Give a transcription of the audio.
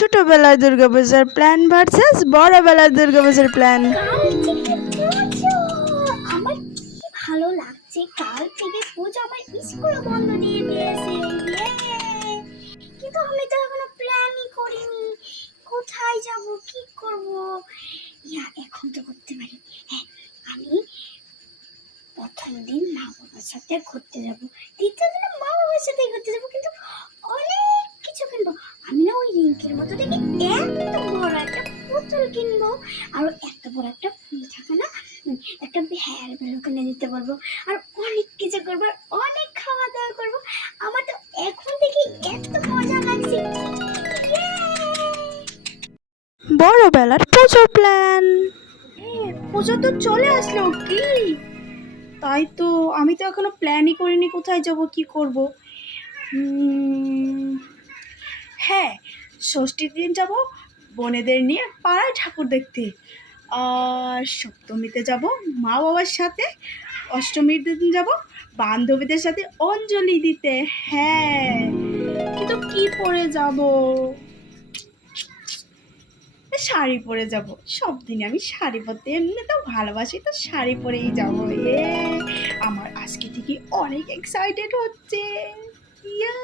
ছোটবেলার দুর্গাপূজার plan versus বড়বেলার দুর্গাপূজার প্ল্যান। আমার কি ভালো লাগছে, কাল থেকে পুজো আমার স্কুল বন্ধ দিয়ে দিয়েছে। কিন্তু আমি তো এখনো প্ল্যানই করিনি, কোথায় যাব, কি করব। এখন তো করতে পারি। হ্যাঁ, আমি প্রথম দিন মা বাবার সাথে ঘুরতে যাব, দ্বিতীয় দিন মা বাবার সাথে ঘুরতে যাব, কিন্তু অনেক কিছু কিনবো। আমি না ওই রিঙ্কের মতো দেখি এত বড় একটা পুতুল কিনবো, আর এত বড় একটা ফুল থাকে না, একটা হেয়ার বেলও কিনে দিতে পারবো, আর অনেক কিছু করবো, আর অনেক খাওয়া দাওয়া করবো। আমার তো এখন থেকে এত মজা লাগছে। বড়বেলার পুজোর প্ল্যান। পুজো তো চলে আসলো, কি তাই তো আমি তো এখনো প্ল্যানই করিনি কোথায় যাব, কি করব। হ্যাঁ, ষষ্ঠীর দিন যাব বোনেদের নিয়ে পাড়ায় ঠাকুর দেখতে, আর সপ্তমীতে যাব মা বাবার সাথে, অষ্টমীর দিন যাব বান্ধবীদের সাথে অঞ্জলি দিতে। হ্যাঁ, কিন্তু কি পরে যাব? শাড়ি পরে যাব, সব দিনে আমি শাড়ি পরতে এমনিতেও ভালোবাসি, তো শাড়ি পরেই যাব। আমার আজকে থেকে অনেক এক্সাইটেড হচ্ছে। ইয়া